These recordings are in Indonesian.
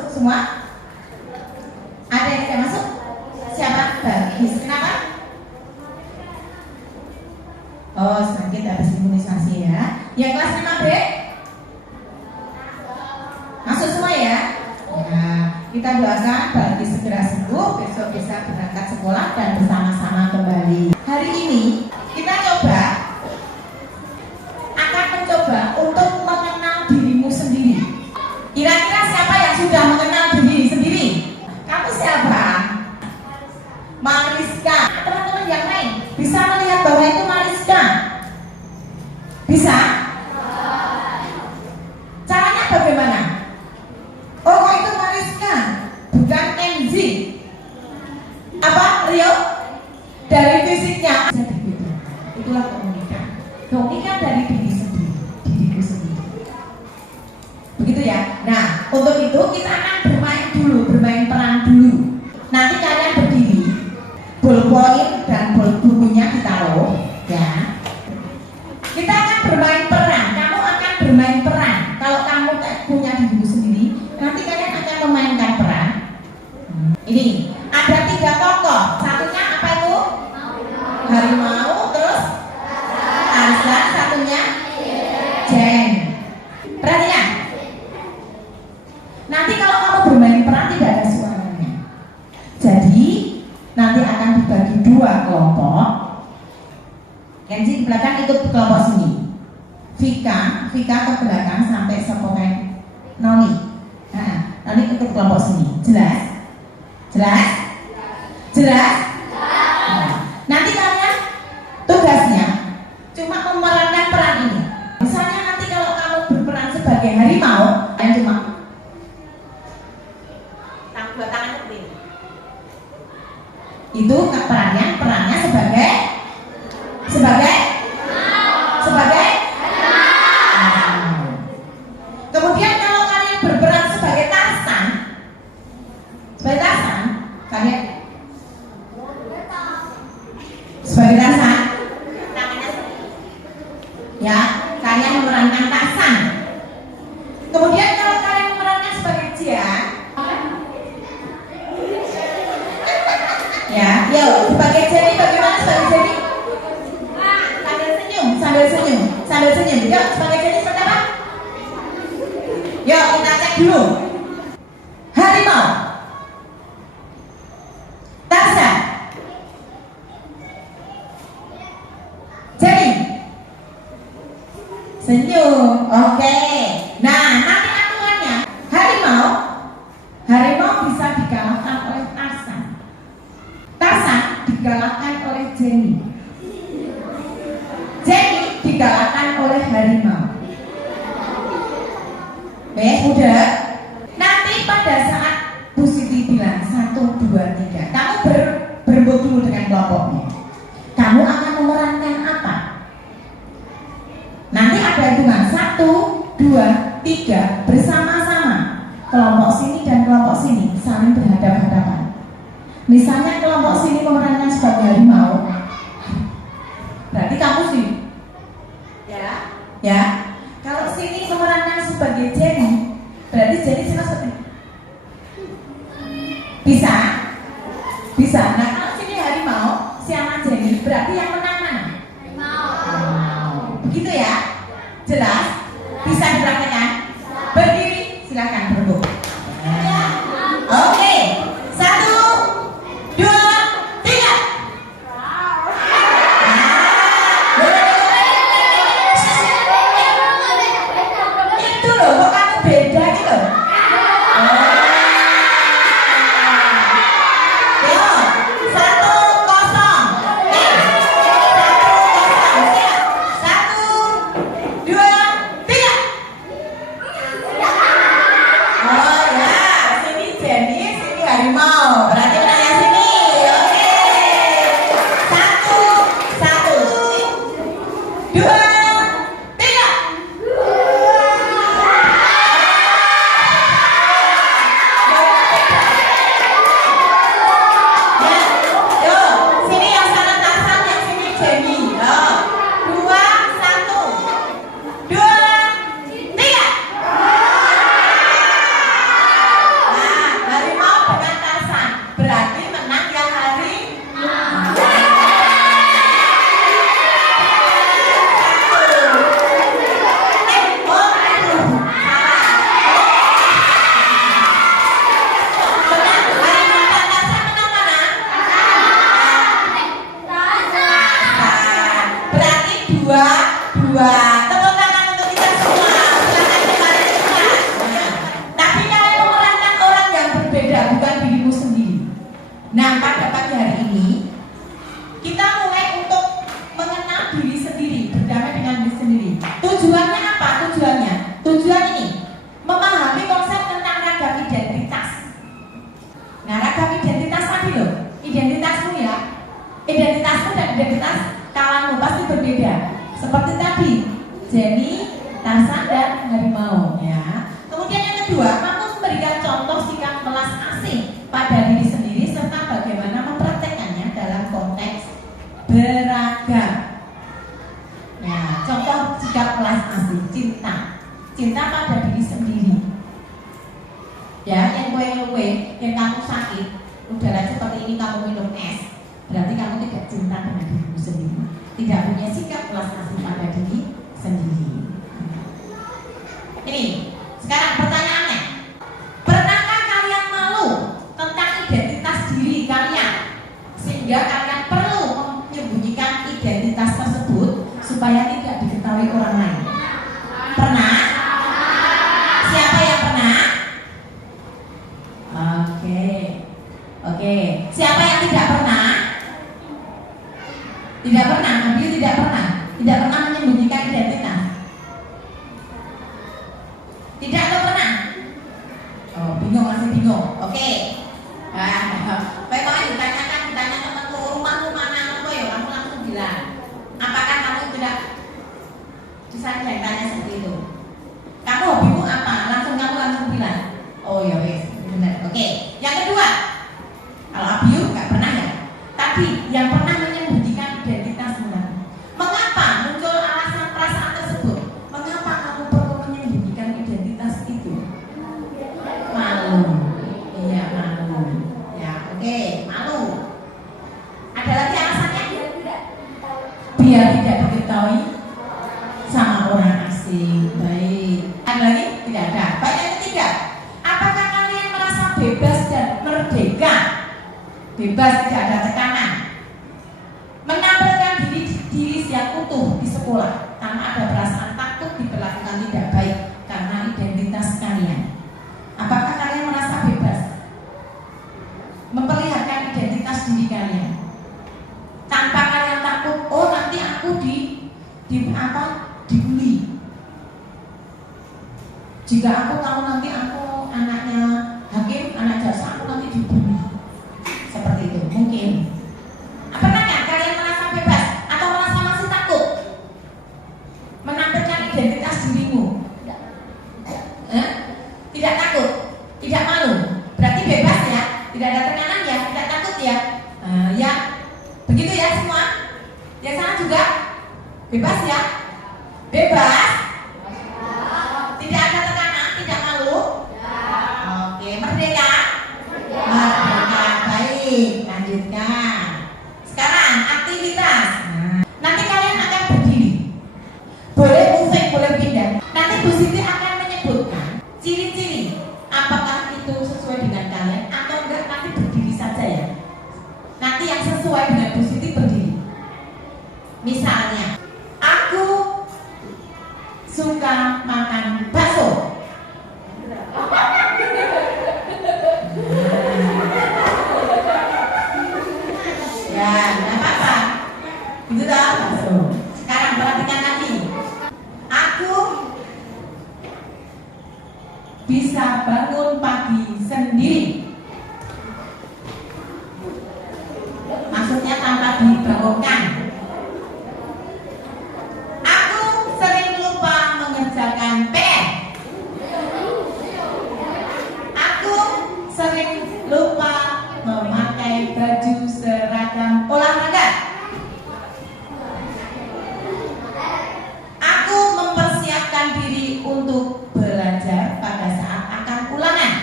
masuk semua? Ada yang tidak masuk? Siapa? Bagus. Kenapa? Oh, sakit habis imunisasi ya. Yang kelas 5B? Masuk semua ya? Nah, kita doakan bagi segera sembuh, besok bisa berangkat sekolah dan bersama-sama kembali. Hari ini kita akan mencoba untuk mengenal dirimu sendiri. Kira-kira siapa yang sudah mengenal diri sendiri? Kamu siapa? Mariska. Teman-teman yang lain bisa melihat bahwa itu Mariska? Bisa? Caranya bagaimana? Oh, itu Mariska, bukan Enzi. Apa, Rio? Dari fisiknya itulah keunikan. Keunikan dari diri sendiri, diriku sendiri. Begitu ya. Nah, untuk itu kita akan bermain peran dulu. Nanti kalian berdiri, ballpoint dan bukunya ditaruh, ya. Kita akan bermain peran. Kamu akan bermain peran. Kalau kamu punya dirimu sendiri, nanti kalian akan memainkan peran. Ini ada 3 tokoh. Satunya apa itu? Harimau. Terus Tarzan. Satunya Jen. Perhatikan. Nanti kalau kamu bermain peran tidak ada suaranya. Jadi nanti akan dibagi 2 kelompok. Kenzi ke belakang ikut kelompok sini. Vika ke belakang sampai sepokan Noni. Nah, Noni ikut kelompok sini. Jelas? Nah, nanti kalian tugasnya cuma memerankan peran ini. Misalnya nanti kalau kamu berperan sebagai harimau, kalian cuma dua tangan seperti ini. Itu perannya sebagai kemudian kalau kalian berperan sebagai Tarzan, kalian sebagai Tarzan, ya, kalian memerankan Tarzan. Kemudian kalau kalian memerankan sebagai Jian, ya, yuk sebagai Jenny, bagaimana sebagai Jenny? Sambil senyum. Yuk sebagai Jenny seperti apa? Yuk kita cek dulu. Harimau, Tarzan, Jenny, senyum. Oke. Nah, nanti aturannya harimau bisa dikalahkan oleh Tarzan dikalahkan oleh Jenny dikalahkan oleh harimau. Udah. Nanti pada saat Bu Siti bilang 1, 2, 3, kamu berembuk dulu dengan kelompoknya. Kamu akan memerankan apa? Nanti ada hitungan 1, 2, 3 bersama-sama. Kelompok sini dan kelompok sini saling berhadapan-hadapan. Misalnya kelompok sini memerankan sebagai harimau, berarti kamu sih, ya. Kalau sini memerankan sebagai Jenny, berarti Jenny seperti bisa. Nah, kalau sini harimau, sama Jenny, berarti yang menang mana? Harimau. Begitu ya? Jelas? Bisa dipraktekkan? Berdiri, silakan berebut. Oke. 1, 2, 3. Itu loh, kok kamu beda gitu. Ya, yang kue-kue, yang kamu sakit, udara seperti ini kamu minum es, berarti kamu tidak cinta dengan dirimu sendiri, tidak punya sikap belas kasih pada diri sendiri. Ini, sekarang pertanyaannya, pernahkah kalian malu tentang identitas diri kalian sehingga kalian perlu menyembunyikan identitas tersebut supaya tidak diketahui orang lain? Pernah? Siapa yang pernah? Oke. Siapa yang tidak pernah? Tidak pernah, Nabi tidak pernah menyembunyikan identitas. Tidak atau pernah? Oh, bingung, masih bingung. Oke. Baik, ditanya temanku, rumahmu mana? Ya, kamu langsung bilang. Apakah kamu tidak bisa tanya seperti itu? Kamu hobimu apa? Kamu langsung bilang. Oh ya wes, benar. Oke. Yang kedua, kalau Abiu nggak pernah ya. Tapi yang pernah menyembunyikan identitas benar. Mengapa muncul alasan perasaan tersebut? Mengapa kamu perlu menyembunyikan identitas itu? Malu. Iya, malu. Ya, oke, malu. Ada lagi alasannya? Biar tidak diketahui sama orang asing. Baik. Ada lagi? Tidak ada. Baik, yang ketiga. Apakah kalian merasa bebas dan merdeka? Bebas, tidak ada tekanan, menampilkan diri yang utuh di sekolah tanpa ada perasaan takut diperlakukan tidak baik karena identitas kalian. Apakah kalian merasa bebas memperlihatkan identitas diri kalian tanpa kalian takut, oh nanti aku dibully. Jika aku tahu nanti aku anaknya hakim, anak jaksa, aku nanti dibully. Seperti itu, mungkin. Apakah kalian merasa bebas atau merasa masih takut menampilkan identitas dirimu? Tidak takut, tidak malu. Berarti bebas ya, tidak ada tekanan ya, tidak takut ya. Ya, begitu ya semua. Yang sana juga bebas ya, bebas. Tidak ada tekanan, tidak malu. Oke, merdeka. Merdeka, baik. Lanjutkan. Sekarang aktivitas. Nanti kalian akan berdiri. Boleh moving, boleh pindah. Nanti Bu Siti akan menyebutkan ciri-ciri. Apakah itu sesuai dengan kalian atau enggak, nanti berdiri saja ya. Nanti yang sesuai dengan Bu Siti berdiri. Misalnya, aku suka makan bakso. Ya, tidak apa-apa. Itu dah bakso. Sekarang perhatikan lagi. Aku bisa bangun pagi sendiri. Maksudnya tanpa dibangunkan. Aku sering lupa mengerjakan PR. Aku sering lupa memakai baju seragam olahraga. Aku mempersiapkan diri untuk belajar pada saat akan ulangan.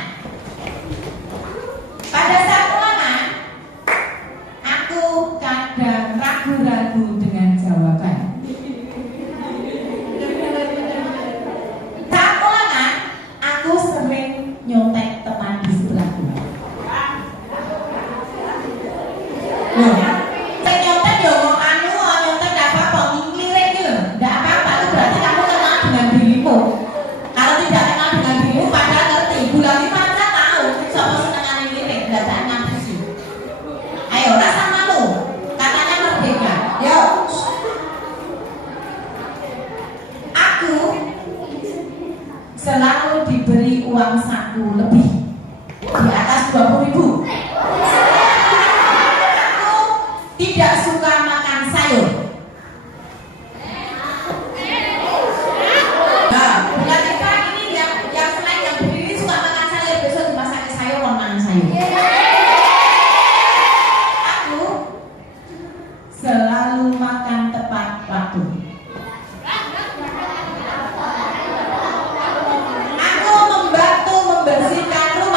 Pada saat ulangan, aku kadang ragu-ragu dengan jawaban. Saat ulangan, aku sering nyontek teman di sebelahku. Saya nyontek ya mau nyontek gak apa-apa, ngiling gitu, gak apa-apa. Itu berarti kamu kenal dengan dirimu. Kalau tidak kenal dengan dirimu, padahal ngerti. Bulan 5 aja tahu siapa senengan ngiling, gak ada ngapusi. Ayo rasa malu, katanya merdeka. Yo. Aku selalu diberi uang saku lebih di atas 20.000. Tidak suka makan sayur. Nah, bulan depan ini yang selain yang berdiri suka makan sayur, besok dimasakin sayur, makan sayur. Aku selalu makan tepat waktu. Aku membantu membersihkan rumah.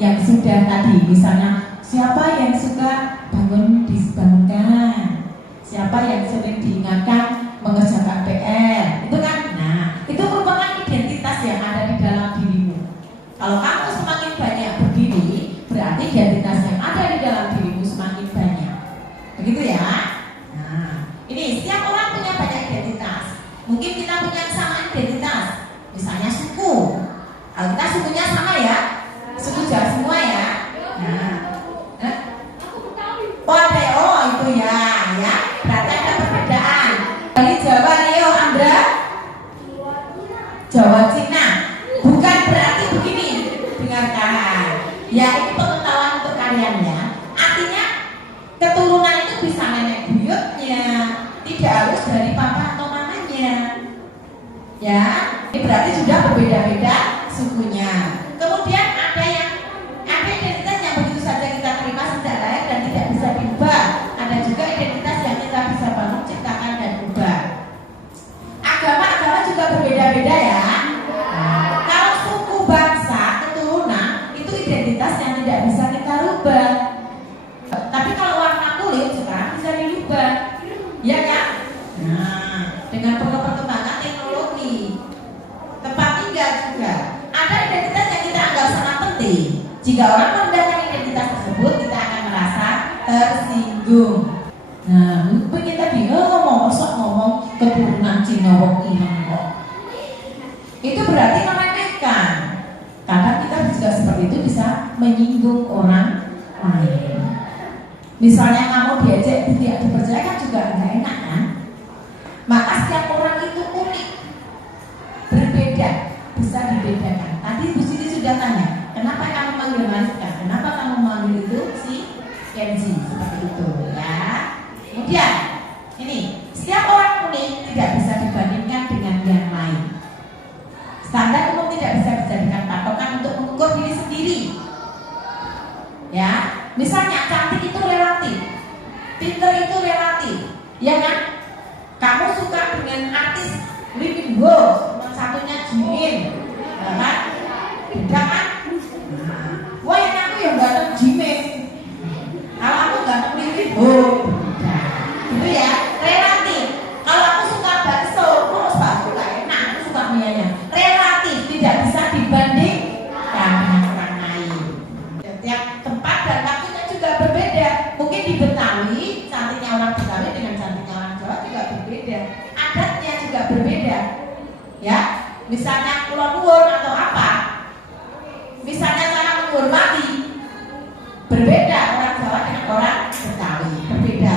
yang sudah tadi, misalnya siapa yang suka dibangunkan, siapa yang sering diingatkan mengerjakan PR, itu kan, nah itu merupakan identitas yang ada di dalam dirimu. Kalau kamu semakin banyak berdiri, berarti identitas yang ada di dalam dirimu semakin banyak, begitu ya. Nah ini setiap orang punya banyak identitas. Mungkin kita punya kesamaan identitas, misalnya suku. Kalau kita sukunya sama ya, suku Jawa semua ya. Nah, oh itu ya, berarti ada perbedaan. Dari Jawa Leo Andra, Jawa Cina, bukan berarti begini. Dengarkan, ya ini pengetahuan untuk kalian ya. Artinya keturunan itu bisa nenek buyutnya, tidak harus dari papa atau mamanya. Ya, ini berarti sudah berbeda-beda sukunya. Kemudian ada identitas yang begitu saja kita terima sejak lahir dan tidak bisa diubah. Ada juga identitas yang kita bisa bangun, ciptakan dan ubah. Agama juga berbeda-beda ya. Kalau suku, bangsa, keturunan itu identitas yang tidak bisa kita rubah. Tapi kalau warna kulit sekarang bisa dirubah, ya kan? Nah, dengan perkembangan teknologi, tempat tinggal juga ada identitas yang kita anggap sangat penting. Jika orang merendahkan identitas tersebut, kita akan merasa tersinggung. Nah, pengen tadi ngomong keturunan Cina wong Ilang kok. Itu berarti meremehkan. Kadang kita juga seperti itu bisa menyinggung orang lain. Misalnya kamu diajak tidak dipercaya kan juga nggak enak kan? Maka setiap orang itu unik, berbeda, bisa dibedakan. Tadi Bu Siti sudah tanya, kenapa kamu manggil Mariska? Kenapa kamu manggil itu si Kenzi? Seperti itu ya. Kemudian ini, setiap orang unik, tidak bisa dibandingkan dengan yang lain. Standar umum tidak bisa dijadikan patokan untuk mengukur diri sendiri. Ya, misalnya cantik itu relatif, pinter itu relatif, ya kan? Kamu suka dengan artis Lee Min Ho, satunya Jimin, ya kan? Beda kan? Wah yang aku yang ganteng Jimin, kalau aku ganteng Lee Min Ho, beda. Itu ya, relatif. Kalau aku suka bakso, bakso gak enak, aku suka mianya. Relatif, tidak bisa dibandingkan dengan orang lain. Setiap tempat dan waktunya juga berbeda. Mungkin di Betawi, cantiknya orang Betawi dengan cantiknya orang Jawa juga berbeda. Adatnya juga berbeda. Ya, misalnya Kulon Nuwun atau apa, misalnya cara menghormati berbeda orang Jawa dengan orang Betawi, berbeda.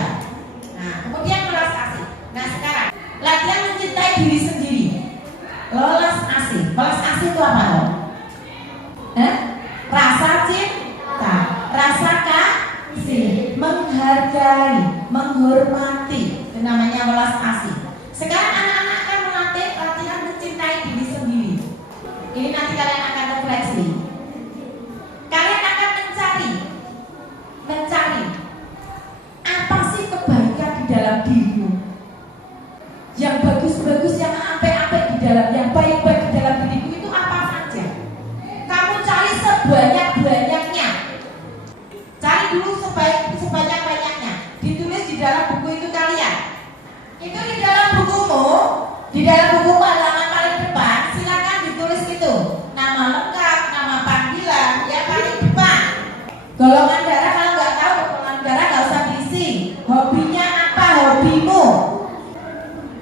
Nah, kemudian welas asih. Nah, sekarang latihan mencintai diri sendiri. Welas asih. Welas asih itu apa loh? Rasa cinta, rasa kasih, menghargai, menghormati. Itu namanya welas asih. Sekarang anak-anak akan melatih latihan mencintai diri sendiri. Ini nanti kalian akan refleksi. Kalian akan mencari apa sih kebaikan di dalam dirimu, yang bagus-bagus, yang apik-apik di dalam, yang baik-baik di dalam dirimu itu apa saja. Kamu cari sebanyak-banyaknya. Cari dulu sebanyak-banyaknya. Ditulis di dalam buku itu kalian. Itu di dalam bukumu halaman paling depan, silakan ditulis itu. Nama lengkap, nama panggilan, ya paling depan. Golongan darah kalau nggak tahu, golongan darah nggak usah diisi. Hobinya apa? Hobimu.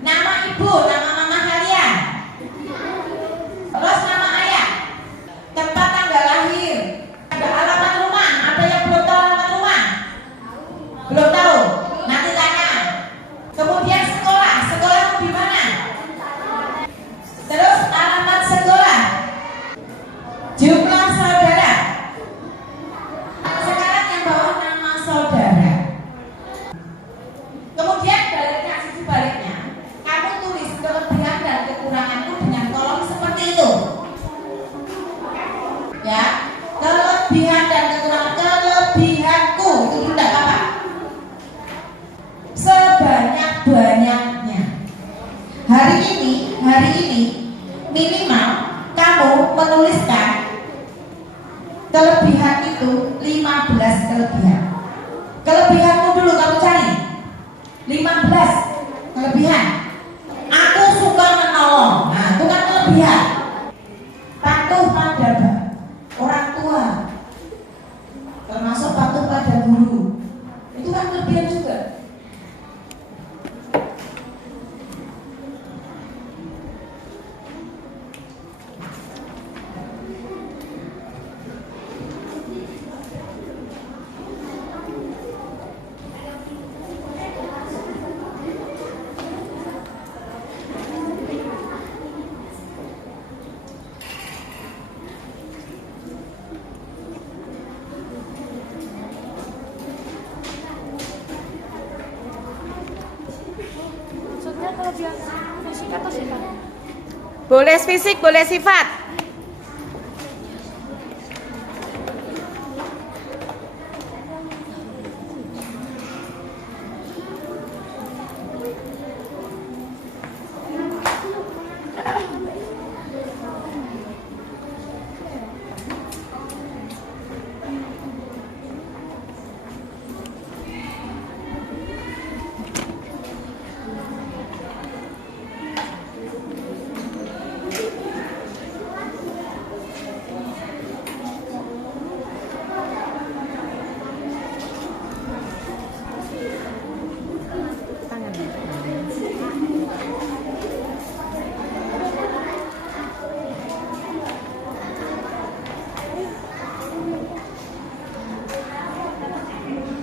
Nama ibu, nama mama kalian. Terus nama ayah. Tempat tanggal lahir. Ada alamat rumah. Ada yang belum tahu alamat rumah? Belum tahu? Nanti tanya. Kemudian sekolahmu di mana? Terus alamat sekolah. Jumlah saudara. Sekarang yang bawah nama saudara. Kemudian sisi baliknya, kamu tulis kelebihan dan kekuranganmu dengan kolom seperti itu. Ya, kelebihan dan kekurangan. Kelebihanku itu tidak apa-apa. Sebanyak-banyaknya. Hari ini minimal kamu menuliskan Kelebihan itu 15 kelebihan. Kelebihanmu dulu kamu cari. 15 kelebihan. Aku suka menolong. Nah, itu kan kelebihan. Patuh pada orang tua, termasuk patuh pada guru. Itu kan kelebihan juga. Boleh fisik, boleh sifat.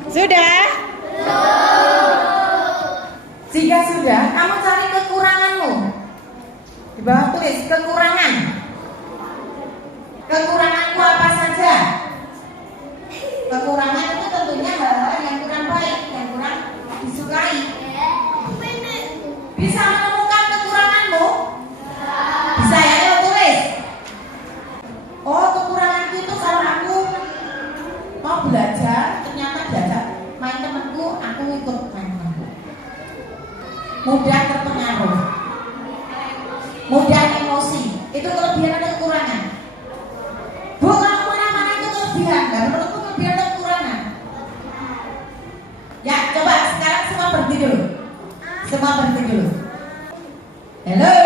Sudah? Jika sudah, kamu cari kekuranganmu. Di bawah tulis kekurangan. Kekuranganku apa saja? Kekurangan itu tentunya hal-hal yang kurang baik, yang kurang disukai. Bisa menemukan kekuranganmu? Bisa ya, ayo tulis. Oh, kekuranganku itu kalau aku mau belajar, ternyata diajak main temanku, aku ikut main temanku. Mudah terpengaruh, mudah emosi. Itu kelebihan atau kekurangan? Bukan kemana-mana itu kelebihan. Dan menurutku kelebihan atau kekurangan? Ya, coba sekarang semua berhenti dulu. Semua berhenti dulu. Halo.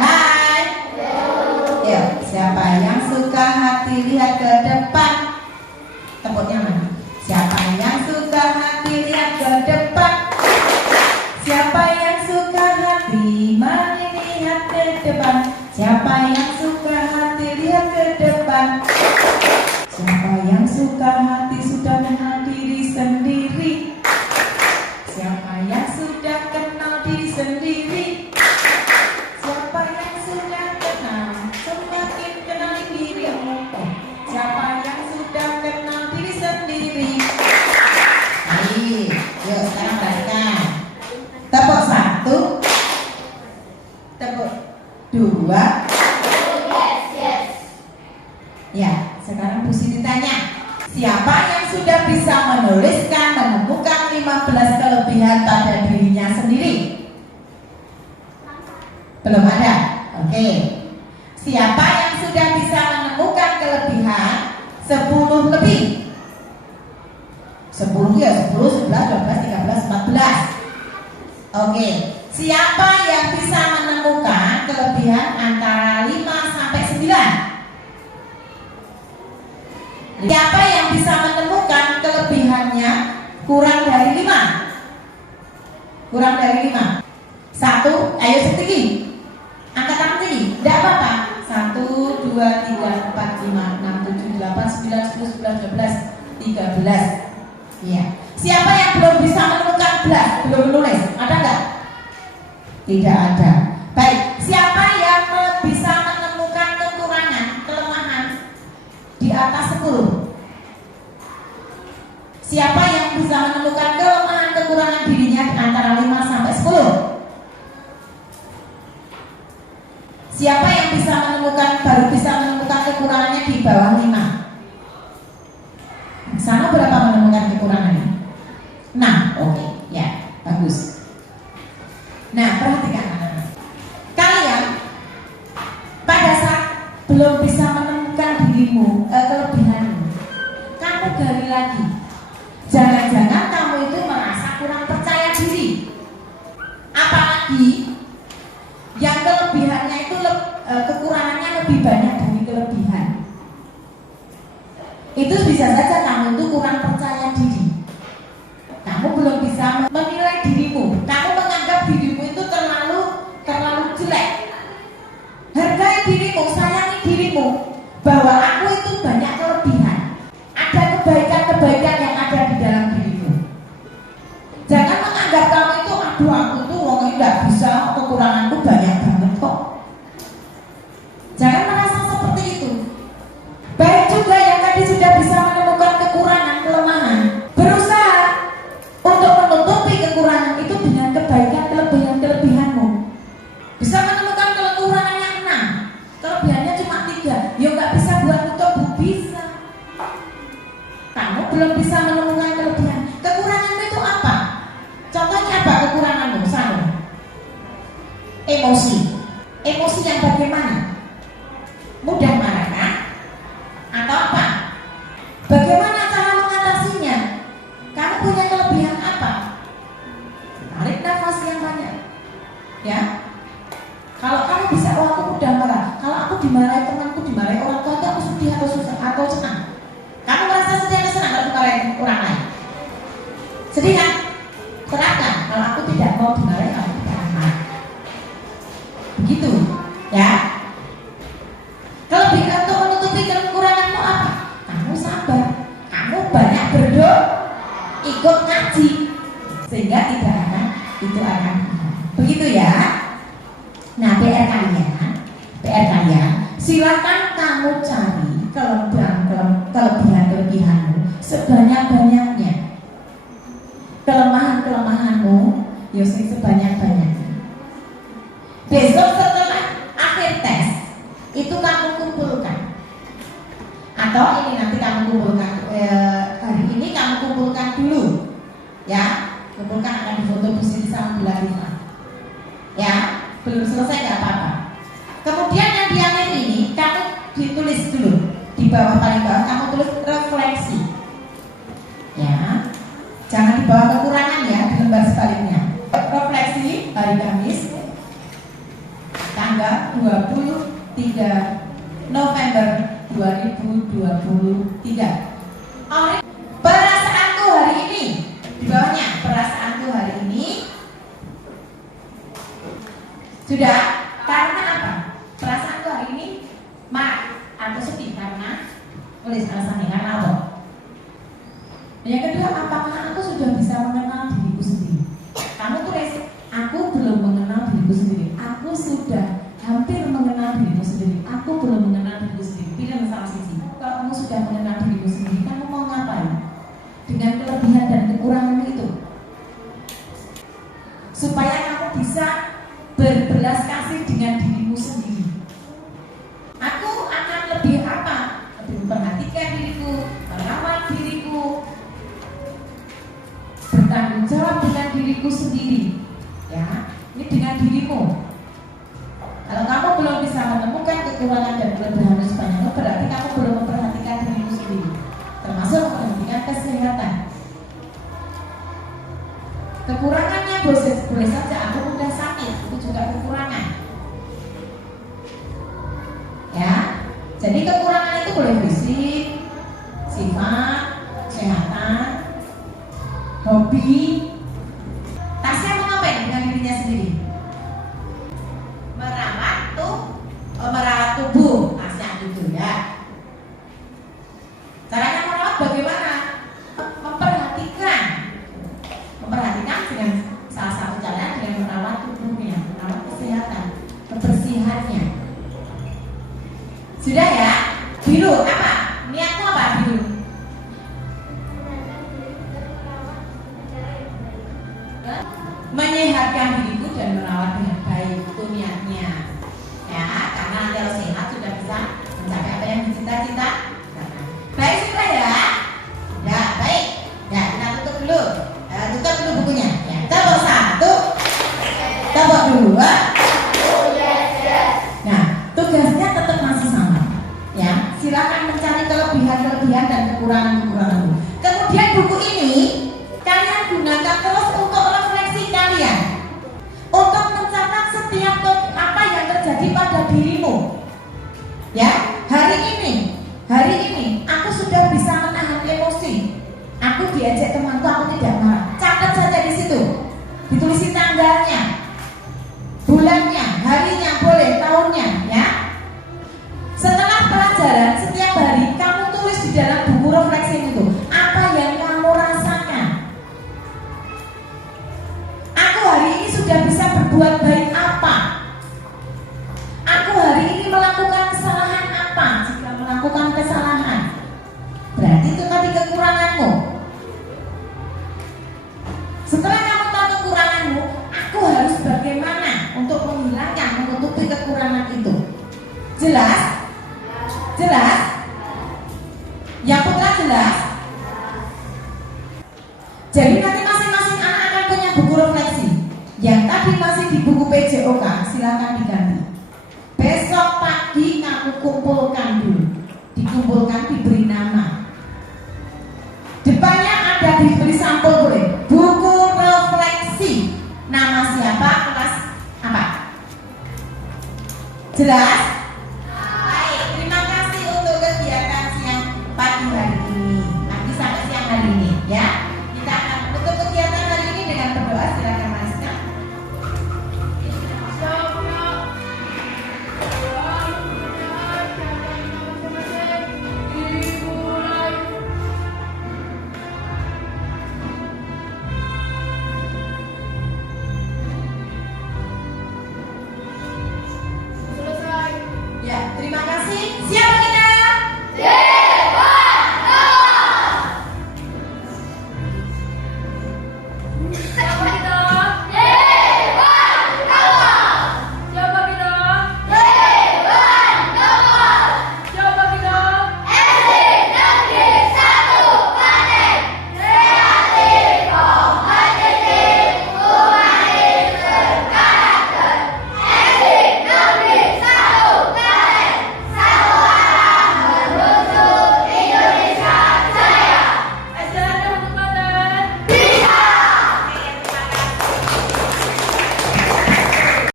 Hai. Yuk, siapa yang suka hati lihat ke depan? Tepuknya mana? Siapa yang suka hati lihat ke depan? Siapa yang suka hati melihat ke depan? Siapa yang suka hati lihat ke depan? Siapa yang suka hati sudah mengenal diri sendiri? Siapa yang sudah kenal diri sendiri? Siapa yang sudah kenal semakin kenali dirimu? Siapa yang sudah kenal diri sendiri? Ayo, yuk sekarang bacakan. Tepuk 1, tepuk 2. Ya, sekarang Bu Siti tanya, siapa yang sudah bisa menuliskan, menemukan 15 kelebihan pada dirinya sendiri? Belum ada? Oke. Siapa yang sudah bisa menemukan kelebihan 10 lebih? 10 ya, 10, 11, 12, 13, 14. Oke. Siapa yang bisa menemukan kelebihan antara 5 sampai 9? Siapa yang bisa menemukan kelebihannya kurang dari 5? Kurang dari 5. 1, ayo setinggi. Angkat tangan tinggi, tidak apa-apa. 1, 2, 3, 4, 5, 6, 7, 8, 9, 10, 11, 12, 13. Iya. Siapa yang belum bisa menemukan belas, belum menulis? Ada nggak? Tidak ada. Baik. Siapa yang bisa menemukan kekurangan, kelemahan di atas 10? Siapa yang bisa menemukan kelemahan, kekurangan dirinya di antara 5 sampai 10? Siapa yang bisa menemukan, baru bisa menemukan kekurangannya di bawah 5? Sana berapa menemukan kekurangannya? 6, oke, ya, bagus. Nah, perhatikan anak-anak. Kalian pada saat belum bisa menemukan dirimu lagi. Jangan-jangan kamu itu merasa kurang percaya diri. Apalagi yang kelebihannya itu kekurangannya lebih banyak dari kelebihan. Itu bisa saja kamu itu kurang percaya diri. Kamu belum bisa menilai dirimu. Kamu menganggap dirimu itu terlalu jelek. Hargai dirimu, sayangi dirimu, bahwa aku itu banyak kelebihan. Ada kebaikan-kebaikan yang ada di dalam dirimu. Jangan menganggap kamu itu, aduh aku tuh wong nggak bisa, kekuranganku banyak banget kok. Jangan merasa seperti itu. Baik juga yang tadi sudah bisa menemukan kekurangan, kelemahan, berusaha untuk menutupi kekurangan itu dengan kebaikan, kelebihanmu. Bisa menemukan kekurangannya 6, kelebihannya cuma 3, ya nggak bisa buat nutup, bisa. Kamu belum bisa menemukan kelebihan. Kekuranganmu itu apa? Contohnya apa kekuranganmu? Satu, emosi. Emosi yang bagaimana? Mudah marah kan? Atau apa? Bagaimana cara mengatasinya? Kamu punya kelebihan apa? Tarik nafas yang banyak. Ya. Kalau kamu bisa, oh aku mudah marah. Kalau aku dimarahi temanku, dimarahi orang tua, aku sedih atau susah atau senang. Kamu merasa sedih atau senang kalau dimarahi orang lain? Sedih kan? Terangkan. Kalau aku tidak mau dimarahi, aku tidak marah. Begitu, ya. Kelebihan untuk menutupi kekuranganmu apa? Kamu sabar, kamu banyak berdoa, ikut ngaji, sehingga tidak akan itu akan begitu ya. Nah, PR kalian, silakan kamu cari kelebihanmu sebanyak-banyaknya, kelemahanmu, yosing sebanyak-banyaknya. Besok setelah akhir tes itu kamu kumpulkan, atau ini nanti kamu kumpulkan, hari ini kamu kumpulkan dulu, ya, kumpulkan akan difoto posisi sama Bu Latifah, ya, belum selesai nggak apa-apa. Kemudian yang di akhir ini kamu ditulis dulu di bawah, paling bawah kamu tulis refleksi, ya, jangan di bawah kekurangan ya, di lembar sebaliknya. Refleksi hari Kamis tanggal 23 November 2023. Perasaanku hari ini, di bawahnya perasaanku hari ini. Sudah? Karena apa? Perasaanku hari ini marah atau sedih, karena tulis alasannya karena apa? Yang kedua, apakah aku sudah bisa mengenal diriku sendiri? Kamu tulis, aku belum mengenal diriku sendiri. Aku sudah hampir mengenal dirimu sendiri. Aku belum mengenal diriku sendiri. Pilih salah sisi. Kalau kamu sudah mengenal dirimu sendiri, kamu mau ngapain dengan kelebihan dan kekuranganmu itu? Supaya kamu bisa berbelas kasih dengan dirimu sendiri. Aku akan lebih apa? Lebih memperhatikan diriku, merawat diriku, bertanggung jawab dengan diriku sendiri. Ya, ini dengan dirimu. Kalau kamu belum bisa menemukan kekurangan dan kelebihanmu sebanyak itu, berarti kamu belum memperhatikan dirimu sendiri, termasuk memperhatikan kesehatan. Kekurangannya boleh saja aku mudah sakit, itu juga kekurangan. Ya, jadi kekurangan itu boleh fisik, sifat, kesehatan, hobi. Tasya mau ngapain dengan dirinya sendiri? Merawat tubuh, Tasya gitu ya. Caranya merawat bagaimana? Memperhatikan dengan salah satu cara dengan merawat tubuhnya, merawat kesehatan, kebersihannya. Sudah ya? Biru apa? Niatmu apa biru? Menyehatkan diriku dan merawat dengan baik, itu niatnya. Ya, karena nanti kalau sehat sudah bisa mencapai apa yang dicita-cita. Baik sudah ya? Ya, baik. Ya, kita tutup dulu. Tutup dulu bukunya. Ya, tepuk 1, tepuk 2. Nah, tugasnya tetap masih sama. Ya, silakan mencari kelebihan dan kekurangan-kekuranganmu. Ya, hari ini aku sudah bisa menahan emosi. Aku diajak temanku, aku tidak marah. Catat saja di situ. Ditulis tanggalnya, bulannya, harinya, boleh tahunnya, ya. Setelah pelajaran setiap hari kamu tulis di dalam buku refleksi itu apa yang kamu rasakan. Aku hari ini sudah bisa berbuat baik apa? Aku hari ini melakukan kesalahan apa? Jika melakukan kesalahan, berarti itu tadi kekuranganmu. Setelah kamu tahu kekuranganmu, aku harus bagaimana untuk menghilangkan, menutupi kekurangan itu. Jelas? Jelas? Yang putra jelas? Jadi nanti masing-masing anak akan punya buku refleksi. Yang tadi masih di buku PJOK, silakan diganti. Besok pagi kamu kumpulkan dulu. Dikumpulkan, diberi nama. Depannya ada diberi sampul boleh. Buku refleksi. Nama siapa, kelas apa? Jelas?